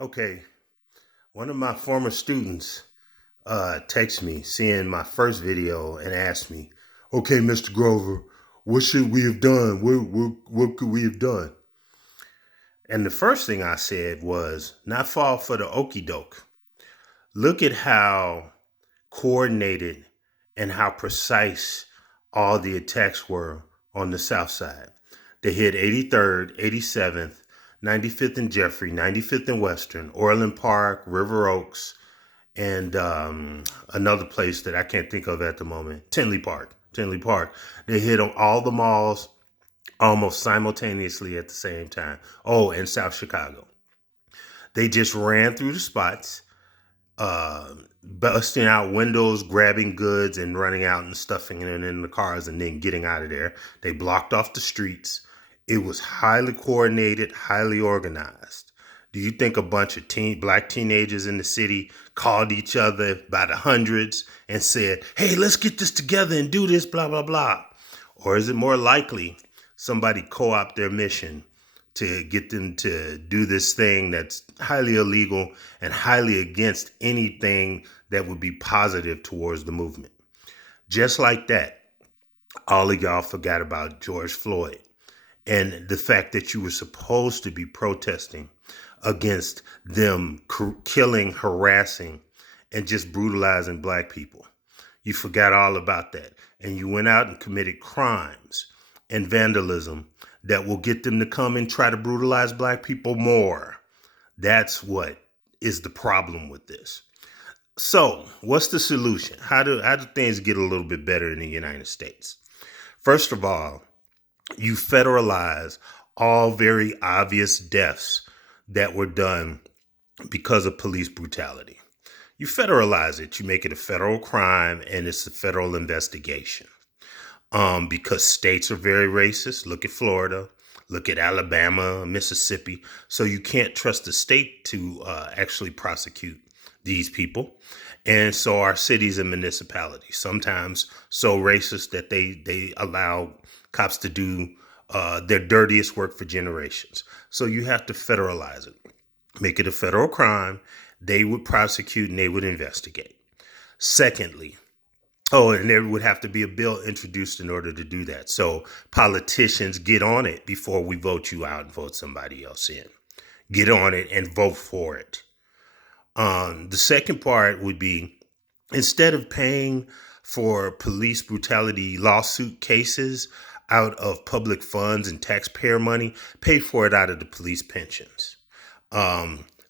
Okay, one of my former students texted me seeing my first video and asked me, "Okay, Mr. Grover, what should we have done? What could we have done?" And the first thing I said was, "Not fall for the okey doke. Look at how coordinated and how precise all the attacks were on the South Side. They hit 83rd, 87th, 95th and Jeffrey, 95th and Western, Orland Park, River Oaks, and another place that I can't think of at the moment, Tinley Park. Tinley Park. They hit on all the malls almost simultaneously at the same time. Oh, and South Chicago. They just ran through the spots, busting out windows, grabbing goods, and running out and stuffing it in the cars and then getting out of there. They blocked off the streets. It was highly coordinated, highly organized. Do you think a bunch of black teenagers in the city called each other by the hundreds and said, "Hey, let's get this together and do this, blah, blah, blah"? Or is it more likely somebody co-opt their mission to get them to do this thing that's highly illegal and highly against anything that would be positive towards the movement? Just like that, all of y'all forgot about George Floyd and the fact that you were supposed to be protesting against them killing, harassing, and just brutalizing black people. You forgot all about that. And you went out and committed crimes and vandalism that will get them to come and try to brutalize black people more. That's what is the problem with this. So, what's the solution? How do things get a little bit better in the United States? First of all, you federalize all very obvious deaths that were done because of police brutality. You federalize it. You make it a federal crime, and it's a federal investigation. Because states are very racist. Look at Florida. Look at Alabama, Mississippi. So you can't trust the state to actually prosecute these people. And so are cities and municipalities, sometimes so racist that they allow cops to do their dirtiest work for generations. So you have to federalize it, make it a federal crime. They would prosecute and they would investigate. Secondly, and there would have to be a bill introduced in order to do that. So politicians, get on it before we vote you out and vote somebody else in. Get on it and vote for it. The second part would be, instead of paying for police brutality lawsuit cases out of public funds and taxpayer money, pay for it out of the police pensions.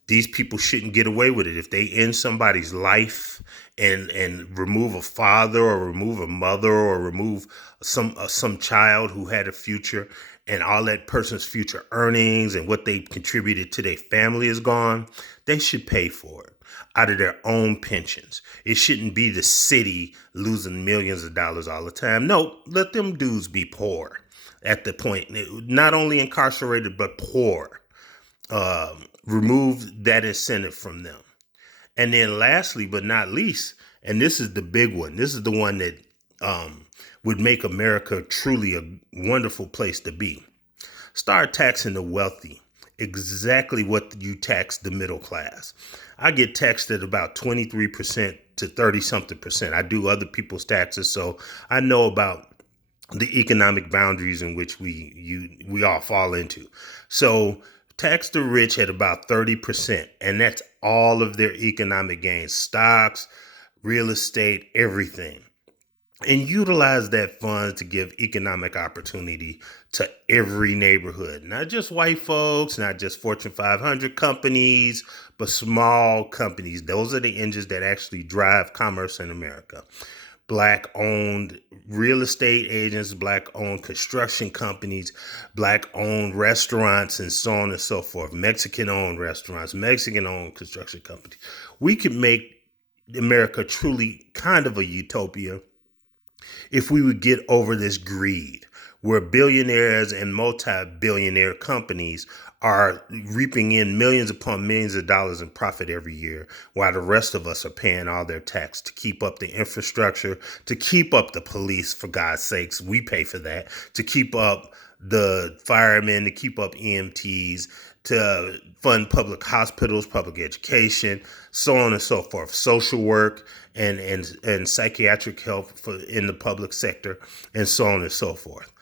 These people shouldn't get away with it. If they end somebody's life and remove a father or remove a mother or remove some child who had a future, and all that person's future earnings and what they contributed to their family is gone, they should pay for it out of their own pensions. It shouldn't be the city losing millions of dollars all the time. No, let them dudes be poor at the point, not only incarcerated, but poor. Remove that incentive from them. And then lastly, but not least, and this is the big one, this is the one that would make America truly a wonderful place to be. Start taxing the wealthy exactly what you tax the middle class. I get taxed at about 23% to 30-something%. I do other people's taxes, so I know about the economic boundaries in which we all fall into. So tax the rich at about 30%, and that's all of their economic gains, stocks, real estate, everything. And utilize that fund to give economic opportunity to every neighborhood, not just white folks, not just Fortune 500 companies, but small companies. Those are the engines that actually drive commerce in America. Black-owned real estate agents, Black-owned construction companies, Black-owned restaurants, and so on and so forth. Mexican-owned restaurants, Mexican-owned construction companies. We could make America truly kind of a utopia if we would get over this greed, where billionaires and multi-billionaire companies are reaping in millions upon millions of dollars in profit every year, while the rest of us are paying all their tax to keep up the infrastructure, to keep up the police, for God's sakes, we pay for that, to keep up the firemen, to keep up EMTs, to fund public hospitals, public education, so on and so forth, social work and psychiatric help in the public sector, and so on and so forth.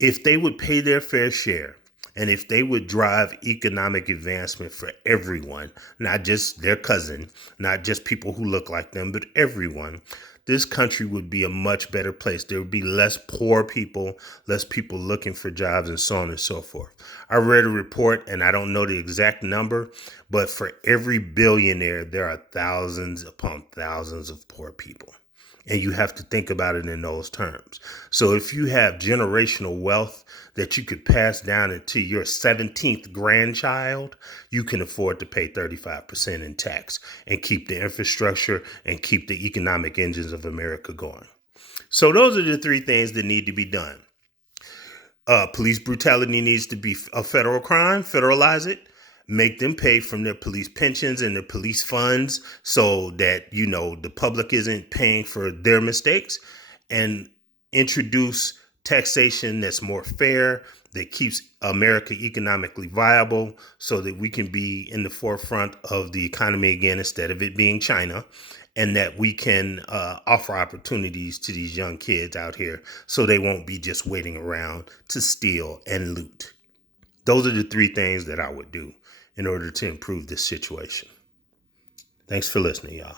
If they would pay their fair share, and if they would drive economic advancement for everyone, not just their cousin, not just people who look like them, but everyone, this country would be a much better place. There would be less poor people, less people looking for jobs, and so on and so forth. I read a report, and I don't know the exact number, but for every billionaire, there are thousands upon thousands of poor people. And you have to think about it in those terms. So if you have generational wealth that you could pass down into your 17th grandchild, you can afford to pay 35% in tax and keep the infrastructure and keep the economic engines of America going. So those are the three things that need to be done. Police brutality needs to be a federal crime, federalize it. Make them pay from their police pensions and their police funds so that, the public isn't paying for their mistakes, and introduce taxation that's more fair, that keeps America economically viable so that we can be in the forefront of the economy again instead of it being China, and that we can offer opportunities to these young kids out here so they won't be just waiting around to steal and loot. Those are the three things that I would do in order to improve this situation. Thanks for listening, y'all.